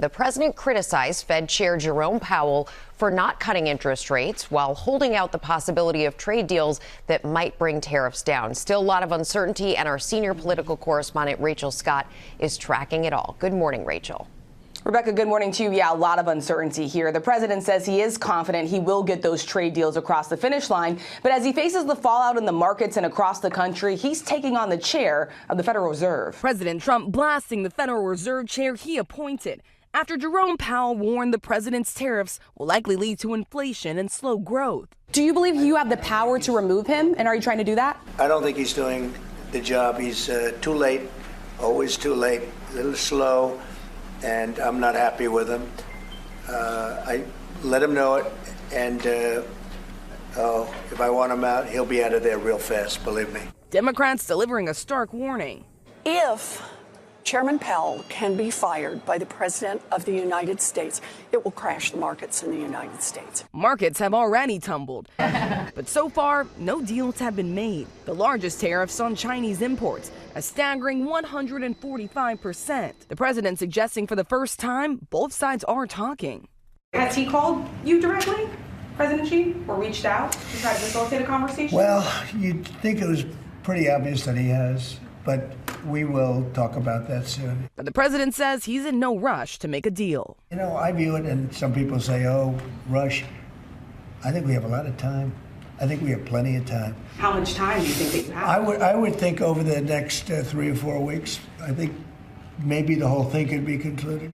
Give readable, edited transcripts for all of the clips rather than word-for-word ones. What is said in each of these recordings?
The president criticized Fed Chair Jerome Powell for not cutting interest rates while holding out the possibility of trade deals that might bring tariffs down. Still a lot of uncertainty, and our senior political correspondent Rachel Scott is tracking it all. Good morning, Rachel. Rebecca, good morning to you. Yeah, a lot of uncertainty here. The president says he is confident he will get those trade deals across the finish line. But as he faces the fallout in the markets and across the country, he's taking on the chair of the Federal Reserve. President Trump blasting the Federal Reserve chair he appointed after Jerome Powell warned the president's tariffs will likely lead to inflation and slow growth. Do you believe you have the power to remove him? And are you trying to do that? I don't think he's doing the job. He's too late, always too late, a little slow. And I'm not happy with him. I let him know it, and if I want him out, he'll be out of there real fast, believe me. Democrats delivering a stark warning. If Chairman Powell can be fired by the President of the United States, it will crash the markets in the United States. Markets have already tumbled, but so far, no deals have been made. The largest tariffs on Chinese imports, a staggering 145%. The president suggesting for the first time, both sides are talking. Has he called you directly, President Xi, or reached out to try to facilitate a conversation? Well, you'd think it was pretty obvious that he has, but we will talk about that soon. But the president says he's in no rush to make a deal. You know, I view it, and some people say, oh, rush. I think we have a lot of time. I think we have plenty of time. How much time do you think that you have? I would think over the next 3 or 4 weeks, I think maybe the whole thing could be concluded.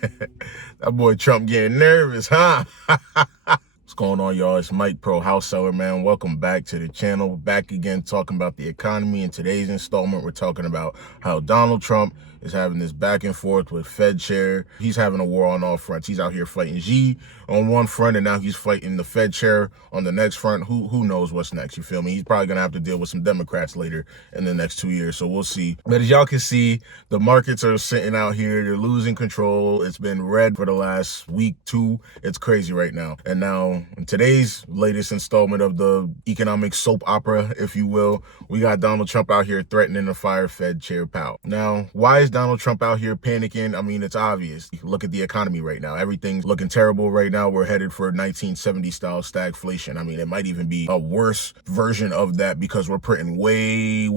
That boy Trump getting nervous, huh? What's going on, y'all? It's Mike, prohouseseller, man. Welcome back to the channel. Back again talking about the economy. In today's installment, we're talking about how Donald Trump is having this back and forth with Fed chair. He's having a war on all fronts. He's out here fighting Xi on one front, and now he's fighting the Fed chair on the next front. Who knows what's next, you feel me? He's probably going to have to deal with some Democrats later in the next 2 years, so we'll see. But as y'all can see, the markets are sitting out here. They're losing control. It's been red for the last week, two. It's crazy right now. And now, in today's latest installment of the economic soap opera, if you will, we got Donald Trump out here threatening to fire Fed Chair Powell. Now, why is Donald Trump out here panicking? I mean, it's obvious. Look at the economy right now. Everything's looking terrible right now. We're headed for 1970 style stagflation. I mean, it might even be a worse version of that because we're printing way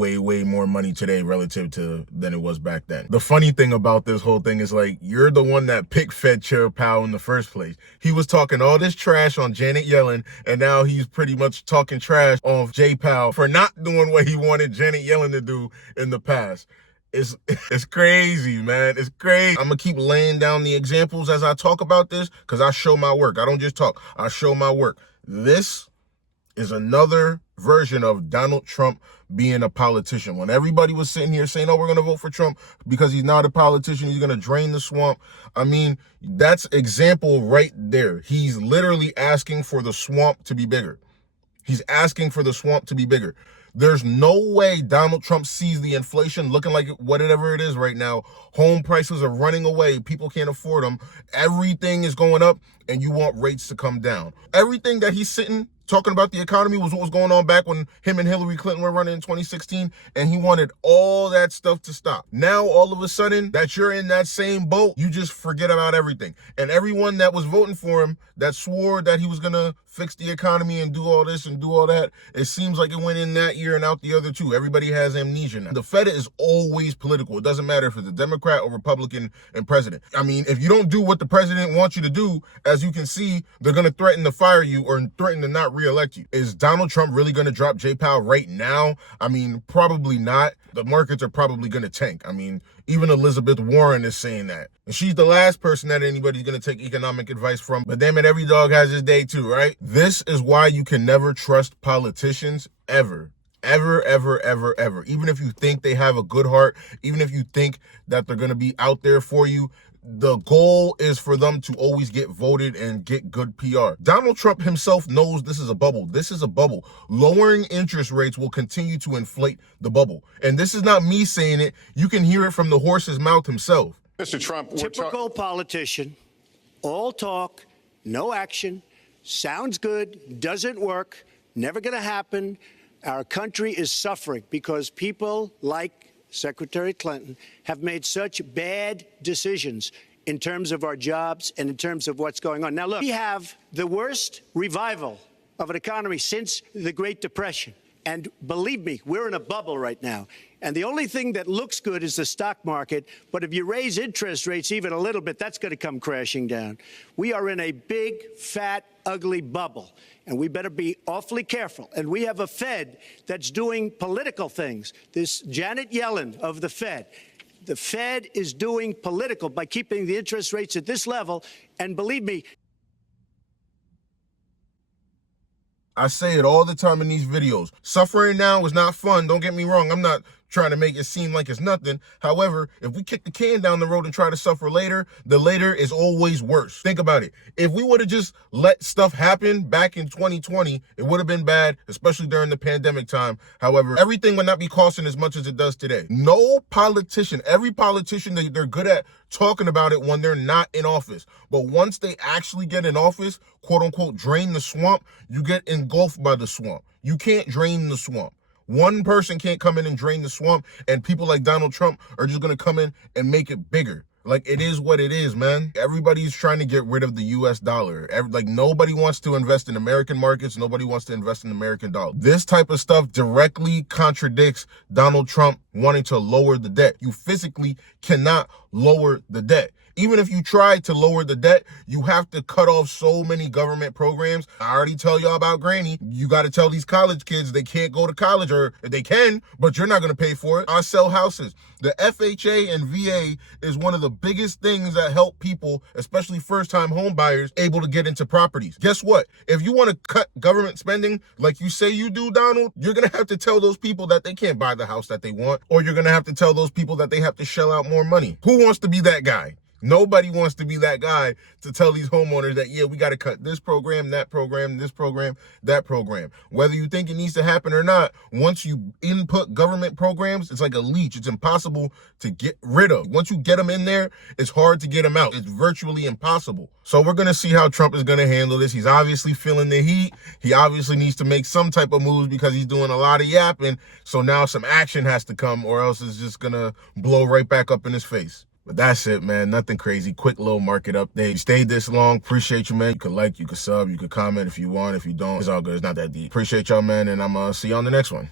more money today relative to than it was back then. The funny thing about this whole thing is, like, you're the one that picked Fed Chair Powell in the first place. He was talking all this trash on Janet Yellen, and now he's pretty much talking trash on Jay Powell for not doing what he wanted Janet Yellen to do in the past. It's crazy, man. It's crazy. I'm going to keep laying down the examples as I talk about this because I show my work. I don't just talk. I show my work. This is another version of Donald Trump being a politician. When everybody was sitting here saying, oh, we're going to vote for Trump because he's not a politician, he's going to drain the swamp. I mean, that's example right there. He's literally asking for the swamp to be bigger. He's asking for the swamp to be bigger. There's no way Donald Trump sees the inflation looking like whatever it is right now. Home prices are running away. People can't afford them. Everything is going up, and you want rates to come down. Everything that he's sitting talking about the economy was what was going on back when him and Hillary Clinton were running in 2016, and he wanted all that stuff to stop. Now, all of a sudden, that you're in that same boat, you just forget about everything. And everyone that was voting for him, that swore that he was going to fix the economy and do all this and do all that, it seems like it went in that year and out the other too. Everybody has amnesia now. The Fed is always political. It doesn't matter if it's a Democrat or Republican and president. I mean, if you don't do what the president wants you to do, as you can see, they're going to threaten to fire you or threaten to not re-elect you. Is Donald Trump really going to drop Jay Powell right now? I mean, probably not. The markets are probably going to tank. I mean, even Elizabeth Warren is saying that. And she's the last person that anybody's going to take economic advice from. But damn it, every dog has his day too, right? This is why you can never trust politicians ever. Ever. Even if you think they have a good heart, even if you think that they're going to be out there for you, the goal is for them to always get voted and get good PR. Donald Trump himself knows this is a bubble. This is a bubble. Lowering interest rates will continue to inflate the bubble. And this is not me saying it. You can hear it from the horse's mouth himself. Mr. Trump, typical politician, all talk, no action, sounds good, doesn't work, never going to happen. Our country is suffering because people like Secretary Clinton have made such bad decisions in terms of our jobs and in terms of what's going on. Now, look, we have the worst revival of an economy since the Great Depression. And believe me, we're in a bubble right now. And the only thing that looks good is the stock market. But if you raise interest rates even a little bit, that's going to come crashing down. We are in a big, fat, ugly bubble. And we better be awfully careful. And we have a Fed that's doing political things. This Janet Yellen of the Fed. The Fed is doing political by keeping the interest rates at this level. And believe me, I say it all the time in these videos. Suffering now is not fun. Don't get me wrong. I'm not trying to make it seem like it's nothing. However, if we kick the can down the road and try to suffer later, the later is always worse. Think about it. If we would have just let stuff happen back in 2020, it would have been bad, especially during the pandemic time. However, everything would not be costing as much as it does today. No politician, every politician, they're good at talking about it when they're not in office. But once they actually get in office, quote unquote, drain the swamp, you get engulfed by the swamp. You can't drain the swamp. One person can't come in and drain the swamp, and people like Donald Trump are just going to come in and make it bigger. Like, it is what it is, man. Everybody's trying to get rid of the U.S. dollar. Nobody wants to invest in American markets. Nobody wants to invest in American dollar. This type of stuff directly contradicts Donald Trump wanting to lower the debt. You physically cannot lower the debt. Even if you try to lower the debt, you have to cut off so many government programs. I already tell y'all about Granny. You got to tell these college kids they can't go to college, or they can, but you're not going to pay for it. I sell houses. The FHA and VA is one of the biggest things that help people, especially first-time home buyers, able to get into properties. Guess what? If you want to cut government spending like you say you do, Donald, you're going to have to tell those people that they can't buy the house that they want, or you're going to have to tell those people that they have to shell out more money. Who wants to be that guy? Nobody wants to be that guy to tell these homeowners that, yeah, we got to cut this program, that program, this program, that program. Whether you think it needs to happen or not, once you input government programs, it's like a leech. It's impossible to get rid of. Once you get them in there, it's hard to get them out. It's virtually impossible. So we're going to see how Trump is going to handle this. He's obviously feeling the heat. He obviously needs to make some type of moves because he's doing a lot of yapping. So now some action has to come, or else it's just going to blow right back up in his face. But that's it, man. Nothing crazy. Quick little market update. You stayed this long. Appreciate you, man. You could like, you could sub, you could comment if you want. If you don't, it's all good. It's not that deep. Appreciate y'all, man. And I'm going to see you on the next one.